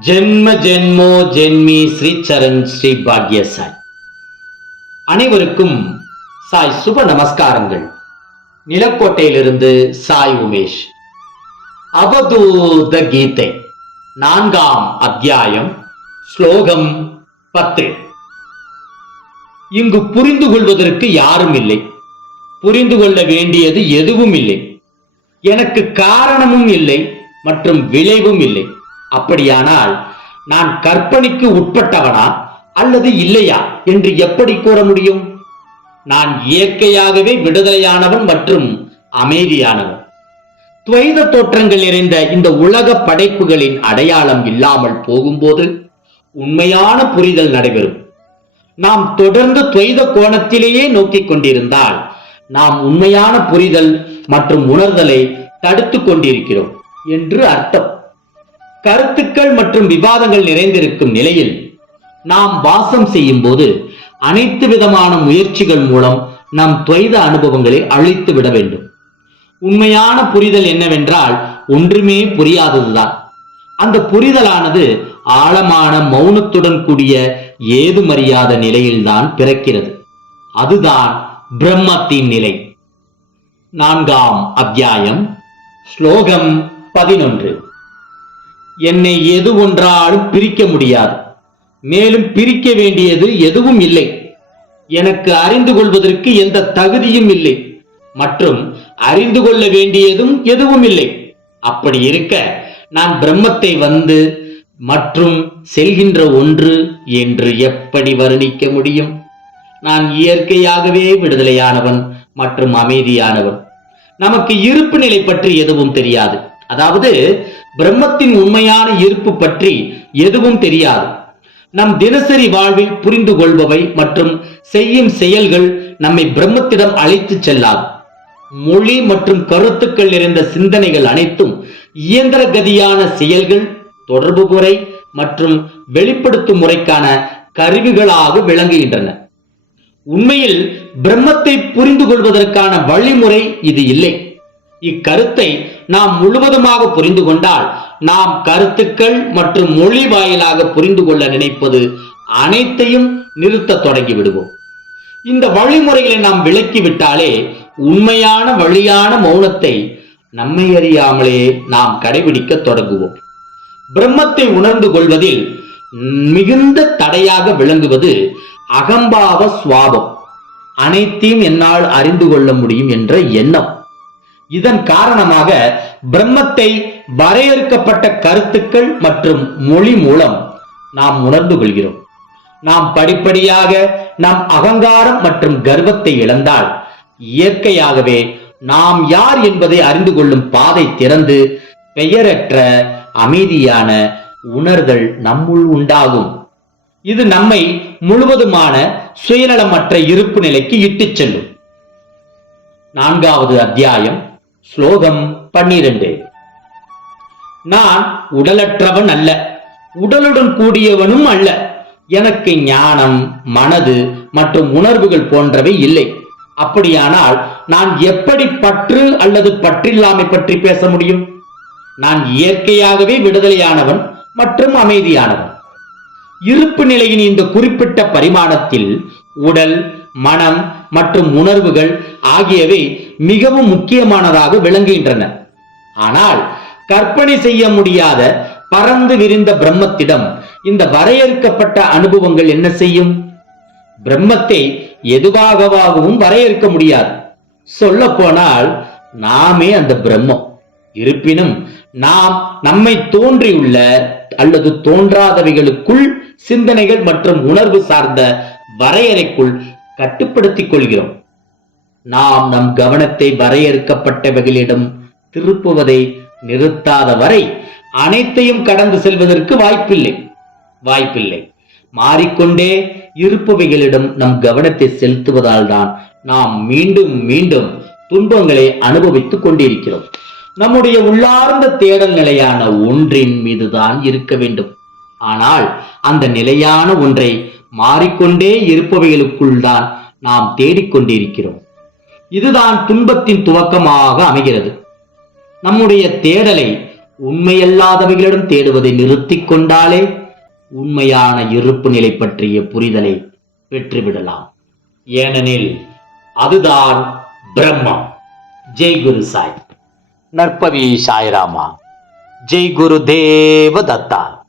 ஜென்ம ஜென்மோ ஜென்மி ஸ்ரீ சரண் ஸ்ரீ பாக்ய சாய் அனைவருக்கும் சாய் சுப நமஸ்காரங்கள். நிலக்கோட்டையிலிருந்து சாய் உமேஷ். அவதூத கீதை நான்காம் அத்தியாயம் ஸ்லோகம் பத்து. இங்கு புரிந்து கொள்வதற்கு யாரும் இல்லை. புரிந்து கொள்ள வேண்டியது எதுவும் இல்லை. எனக்கு காரணமும் இல்லை மற்றும் விளைவும் இல்லை. அப்படியானால் நான் கற்பனைக்கு உட்பட்டவனா அல்லது இல்லையா என்று எப்படி கூற முடியும்? நான் இயற்கையாகவே விடுதலையானவன் மற்றும் அமைதியானவன். துவைத தோற்றங்கள் நிறைந்த இந்த உலக படைப்புகளின் அடையாளம் இல்லாமல் போகும்போது உண்மையான புரிதல் நடைபெறும். நாம் தொடர்ந்து துவைத கோணத்திலேயே நோக்கிக் கொண்டிருந்தால் நாம் உண்மையான புரிதல் மற்றும் உணர்தலை தடுத்துக் கொண்டிருக்கிறோம் என்று அர்த்தம். கருத்துக்கள் மற்றும் விவாதங்கள் நிறைந்திருக்கும் நிலையில் நாம் வாசம் செய்யும் போது அனைத்து விதமான முயற்சிகள் மூலம் நம் துவைத அனுபவங்களை அழித்து விட வேண்டும். உண்மையான புரிதல் என்னவென்றால் ஒன்றுமே புரியாததுதான். அந்த புரிதலானது ஆழமான மௌனத்துடன் கூடிய ஏதுமறியாத நிலையில்தான் பிறக்கிறது. அதுதான் பிரம்மத்தின் நிலை. நான்காம் அத்தியாயம் ஸ்லோகம் பதினொன்று. என்னை எது ஒன்றாலும் பிரிக்க முடியாது. மேலும் பிரிக்க வேண்டியது எதுவும் இல்லை. எனக்கு அறிந்து கொள்வதற்கு எந்த தகுதியும் இல்லை. மற்றும் அறிந்து கொள்ள வேண்டியதும் எதுவும் இல்லை. அப்படி இருக்க நான் பிரம்மத்தை வந்து மற்றும் செல்கின்ற ஒன்று என்று எப்படி வர்ணிக்க முடியும்? நான் இயற்கையாகவே விடுதலையானவன் மற்றும் அமைதியானவன். நமக்கு இருப்பு நிலை பற்றி எதுவும் தெரியாது. அதாவது பிரம்மத்தின் உண்மையான இருப்பு பற்றி எதுவும் தெரியாது. நம் தினசரி வாழ்வில் புரிந்து கொள்பவை மற்றும் செய்யும் செயல்கள் நம்மை பிரம்மத்திடம் அழைத்து செல்லாது. மொழி மற்றும் கருத்துக்கள் நிறைந்த சிந்தனைகள் அனைத்தும் இயந்திர கதியான செயல்கள் தொடர்பு முறை மற்றும் வெளிப்படுத்தும் முறைக்கான கருவிகளாக விளங்குகின்றன. உண்மையில் பிரம்மத்தை புரிந்து கொள்வதற்கான வழிமுறை இது இல்லை. இக்கருத்தை நாம் முழுவதுமாக புரிந்து கொண்டால் நாம் கருத்துக்கள் மற்றும் மொழி வாயிலாக புரிந்து கொள்ள நினைப்பது அனைத்தையும் நிறுத்த தொடங்கி விடுவோம் இந்த வழிமுறைகளை நாம் விளக்கிவிட்டாலே உண்மையான வழியான மௌனத்தை நம்மை அறியாமலே நாம் கடைபிடிக்க தொடங்குவோம். பிரம்மத்தை உணர்ந்து கொள்வதில் மிகுந்த தடையாக விளங்குவது அகம்பாவ சுவாபம். அனைத்தையும் என்னால் அறிந்து கொள்ள முடியும் என்ற எண்ணம். இதன் காரணமாக பிரம்மத்தை வரையறுக்கப்பட்ட கருத்துக்கள் மற்றும் மொழி மூலம் நாம் உணர்ந்து கொள்கிறோம். நாம் படிப்படியாக நம் அகங்காரம் மற்றும் கர்வத்தை இழந்தால் இயற்கையாகவே நாம் யார் என்பதை அறிந்து கொள்ளும் பாதை திறந்து பெயரற்ற அமைதியான உணர்தல் நம்முள் உண்டாகும். இது நம்மை முழுவதுமான சுயநலமற்ற இருப்பு நிலைக்கு இட்டுச் செல்லும். நான்காவது அத்தியாயம். ஸ்லோகம் பன்னிரண்டு. நான் உடலற்றவன் அல்ல உடலுடன் கூடியவனும் அல்ல. எனக்கு ஞானம் மனது மற்றும் உணர்வுகள் போன்றவை இல்லை. அப்படியானால் நான் எப்படி பற்று அல்லது பற்றில்லாமை பற்றி பேச முடியும்? நான் இயற்கையாகவே விடுதலையானவன் மற்றும் அமைதியானவன். இருப்பு நிலையின் இந்த குறிப்பிட்ட பரிமாணத்தில் உடல் மனம் மற்றும் உணர்வுகள் ஆகியவை மிகவும் முக்கியமானதாக விளங்குகின்றன. ஆனால் கற்பனை செய்ய முடியாத பறந்து விரிந்த பிரம்மத்திடம் இந்த வரையறுக்கப்பட்ட அனுபவங்கள் என்ன செய்யும்? பிரம்மத்தை எதுவாகவாகவும் வரையறுக்க முடியாது. சொல்ல போனால் நாமே அந்த பிரம்மம். இருப்பினும் நாம் நம்மை தோன்றியுள்ள அல்லது தோன்றாதவைகளுக்குள் சிந்தனைகள் மற்றும் உணர்வு சார்ந்த வரையறைக்குள் கட்டுப்படுத்திக் கொள்கிறோம். நாம் நம் கவனத்தை வரையறுக்கப்பட்டவைகளிடம் திருப்புவதை நிறுத்தாத வரை அனைத்தையும் கடந்து செல்வதற்கு வாய்ப்பில்லை. வாய்ப்பில்லை. மாறிக்கொண்டே இருப்பவைகளிடம் நம் கவனத்தை செலுத்துவதால் தான் நாம் மீண்டும் மீண்டும் துன்பங்களை அனுபவித்துக் கொண்டிருக்கிறோம். நம்முடைய உள்ளார்ந்த தேடல் நிலையான ஒன்றின் மீதுதான் இருக்க வேண்டும். ஆனால் அந்த நிலையான ஒன்றை மாறிக்கொண்டே இருப்பவைகளுக்குள் தான் நாம் தேடிக்கொண்டிருக்கிறோம். இதுதான் துன்பத்தின் துவக்கமாக அமைகிறது. நம்முடைய தேடலை உண்மையல்லாதவைகளிடம் தேடுவதை நிறுத்தி கொண்டாலே உண்மையான இருப்பு நிலை பற்றிய புரிதலை பெற்றுவிடலாம். ஏனெனில் அதுதான் பிரம்மம் ஜெய் குரு சாய். நற்பவி சாய்ராமா. ஜெய் குரு தேவ தத்தா